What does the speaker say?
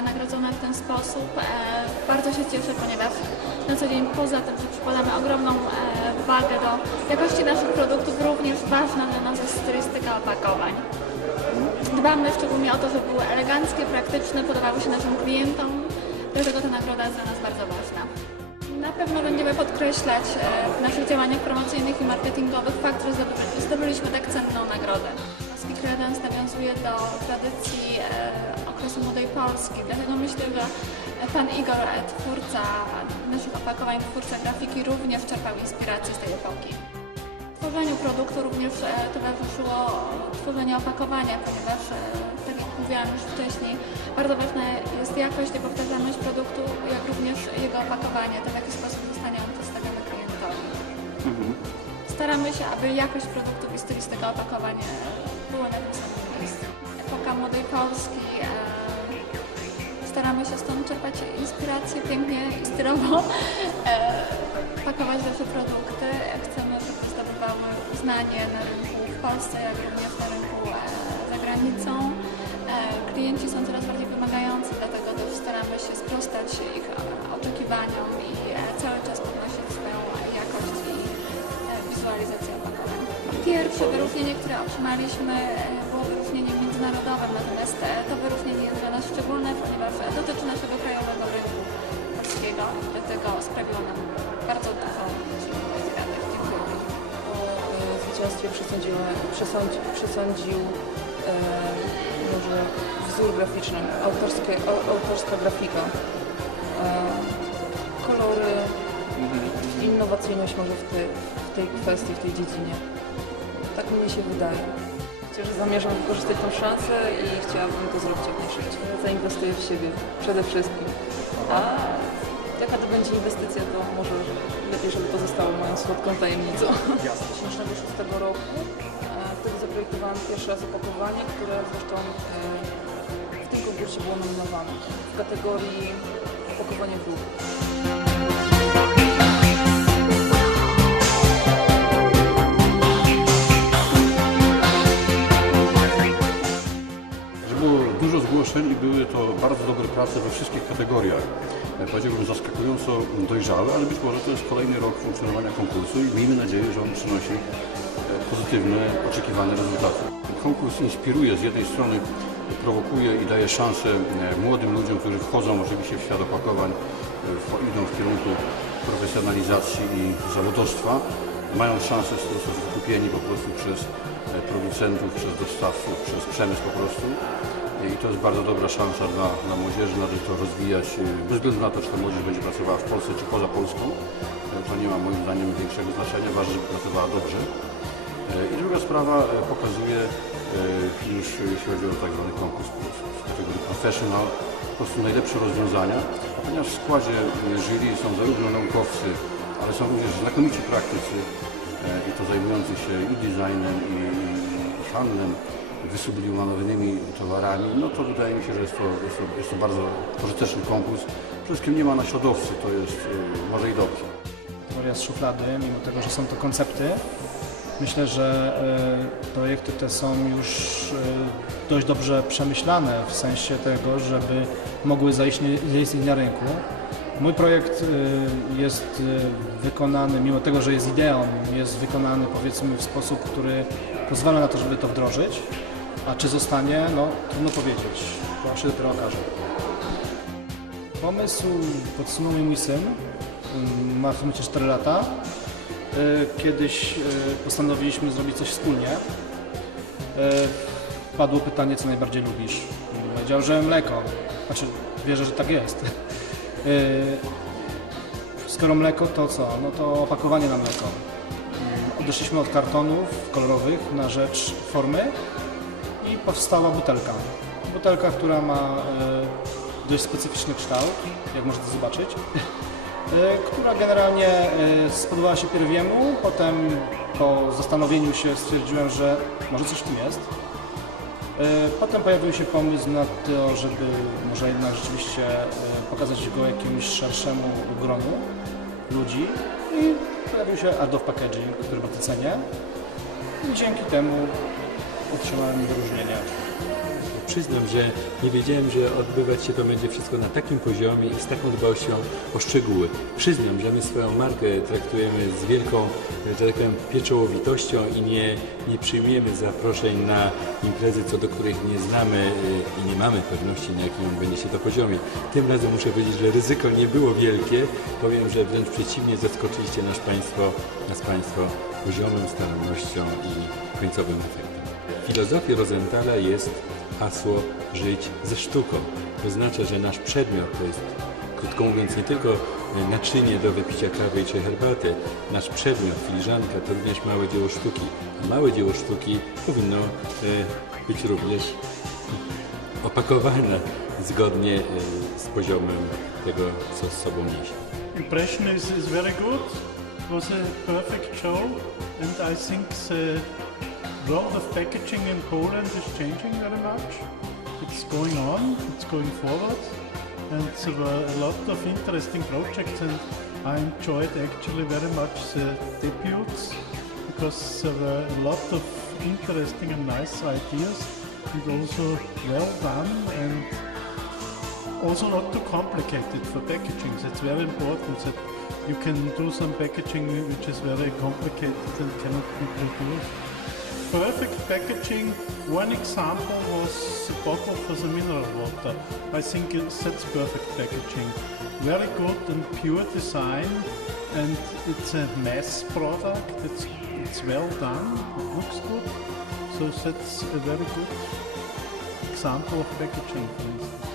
została nagrodzona w ten sposób. E, Bardzo się cieszę, ponieważ na co dzień poza tym, że przykładamy ogromną e, wagę do jakości naszych produktów, również ważna dla nas jest stylistyka opakowań. Dbamy szczególnie o to, żeby były eleganckie, praktyczne, podobały się naszym klientom, dlatego ta nagroda jest dla nas bardzo ważna. Na pewno będziemy podkreślać e, w naszych działaniach promocyjnych i marketingowych fakt, że zdobyli- zdobyliśmy tak cenną nagrodę. Polski Credence nawiązuje do tradycji okresu Młodej Polski, dlatego myślę, że pan Igor, twórca naszych opakowań, twórca grafiki również czerpał inspirację z tej epoki. Tworzeniu produktu również e, towarzyszyło tworzenie opakowania, ponieważ, e, tak jak mówiłam już wcześniej, bardzo ważna jest jakość i powtarzalność produktu, jak również jego opakowanie, to w jaki sposób zostanie on przedstawiony klientowi. Staramy się, aby jakość produktów i stylistyka opakowań e, były na tym samym miejscu. Epoka Młodej Polski, staramy się stąd czerpać inspirację pięknie i stylowo, e, pakować nasze produkty. Chcemy, żeby zdobywały uznanie na rynku w Polsce, jak również na rynku e, za granicą. E, Klienci są coraz bardziej wymagający, dlatego też staramy się sprostać ich e, oczekiwaniom i e, cały czas podnosić swoją jakość i e, wizualizację opakowań. Pierwsze wyróżnienie, które otrzymaliśmy było wyróżnieniem międzynarodowym, natomiast to wyróżnienie jest dla nas szczególne, ponieważ dotyczy naszego krajowego rynku polskiego i dlatego sprawiło nam bardzo dużo radość. Dziękuję. Po zwycięstwie przesądził, przesądzi, przesądził e, może wzór graficzny, autorskie, au, autorska grafika, e, kolory, innowacyjność może w, tej w tej kwestii, w tej dziedzinie. Tak mnie się wydaje. Myślę, że zamierzam wykorzystać tą szansę i chciałabym to zrobić jak najszybciej. Zainwestuję w siebie przede wszystkim. A jaka to będzie inwestycja, to może lepiej, żeby pozostało moją słodką tajemnicą. 2006 roku wtedy zaprojektowałam pierwszy raz opakowanie, które zresztą e, w tym konkursie było nominowane w kategorii opakowanie grup. Że zgłoszeń i były to bardzo dobre prace we wszystkich kategoriach. E, Powiedziałbym zaskakująco dojrzałe, ale być może to jest kolejny rok funkcjonowania konkursu i miejmy nadzieję, że on przynosi e, pozytywne, oczekiwane rezultaty. Konkurs inspiruje, z jednej strony prowokuje i daje szansę e, młodym ludziom, którzy wchodzą oczywiście w świat opakowań, idą w kierunku profesjonalizacji i zawodowstwa, mają szansę zostać wykupieni po prostu przez producentów, przez dostawców, przez przemysł po prostu. I to jest bardzo dobra szansa dla, dla młodzieży, należy to rozwijać e, bez względu na to, czy ta młodzież będzie pracowała w Polsce czy poza Polską. E, To nie ma moim zdaniem większego znaczenia, ważne, żeby pracowała dobrze. E, I druga sprawa e, pokazuje e, już e, jeśli chodzi o tak zwany konkurs w kategorii professional, po prostu najlepsze rozwiązania, ponieważ w składzie e, jury są zarówno naukowcy, ale są również znakomici praktycy e, i to zajmujący się i designem, i, handlem wysublimowanymi towarami, no to wydaje mi się, że jest to, jest to, jest to bardzo pożyteczny konkurs. Przede wszystkim nie ma naśladowcy, to jest e, może i dobrze. teoria z szuflady, mimo tego, że są to koncepty. Myślę, że e, projekty te są już e, dość dobrze przemyślane w sensie tego, żeby mogły zaistnieć na rynku. Mój projekt e, jest e, wykonany, mimo tego, że jest ideą, jest wykonany powiedzmy w sposób, który pozwala na to, żeby to wdrożyć. A czy zostanie? No trudno powiedzieć. To się dopiero okaże. Pomysł podsumuje mój syn. Ma w sumie 4 lata. Y, Kiedyś y, postanowiliśmy zrobić coś wspólnie. Y, Padło pytanie, co najbardziej lubisz. Y, Powiedział, że mleko. Znaczy, wierzę, że tak jest. Y, Skoro mleko, to co? No to opakowanie na mleko. Ym, Odeszliśmy od kartonów kolorowych na rzecz formy i powstała butelka. Butelka, która ma e, dość specyficzny kształt, jak możecie zobaczyć, która generalnie spodobała się pierwiemu, potem po zastanowieniu się stwierdziłem, że może coś w tym jest. E, Potem pojawił się pomysł na to, żeby może jednak rzeczywiście e, pokazać go jakiemuś szerszemu gronu ludzi i pojawił się Art of Packaging, który bardzo cenię i dzięki temu otrzymałem wyróżnienie. Przyznam, że nie wiedziałem, że odbywać się to będzie wszystko na takim poziomie i z taką dbałością o szczegóły. Przyznam, że my swoją markę traktujemy z wielką, że tak powiem, pieczołowitością i nie, nie przyjmujemy zaproszeń na imprezy, co do których nie znamy y, i nie mamy pewności, na jakim będzie się to poziomie. Tym razem muszę powiedzieć, że ryzyko nie było wielkie. Powiem, że wręcz przeciwnie, zaskoczyliście nas Państwo, nas państwo poziomem, starannością i końcowym efektem. W filozofii Rosenthala jest hasło żyć ze sztuką. To oznacza, że nasz przedmiot to jest, krótko mówiąc, nie tylko e, naczynie do wypicia kawy czy herbaty. Nasz przedmiot, filiżanka, to również małe dzieło sztuki. A małe dzieło sztuki powinno e, być również opakowane zgodnie e, z poziomem tego, co z sobą niesie. impression is, is very good. It was a perfect show, and I think the world of packaging in Poland is changing very much. It's going on, it's going forward, and there were a lot of interesting projects, and I enjoyed actually very much the debuts because there were a lot of interesting and nice ideas, and also well done and also not too complicated for packaging. It's very important that you can do some packaging which is very complicated and cannot be produced. Perfect packaging, one example was the bottle for the mineral water. I think that's perfect packaging. Very good and pure design and it's a mass product. It's, it's well done, it looks good. So that's a very good example of packaging for instance.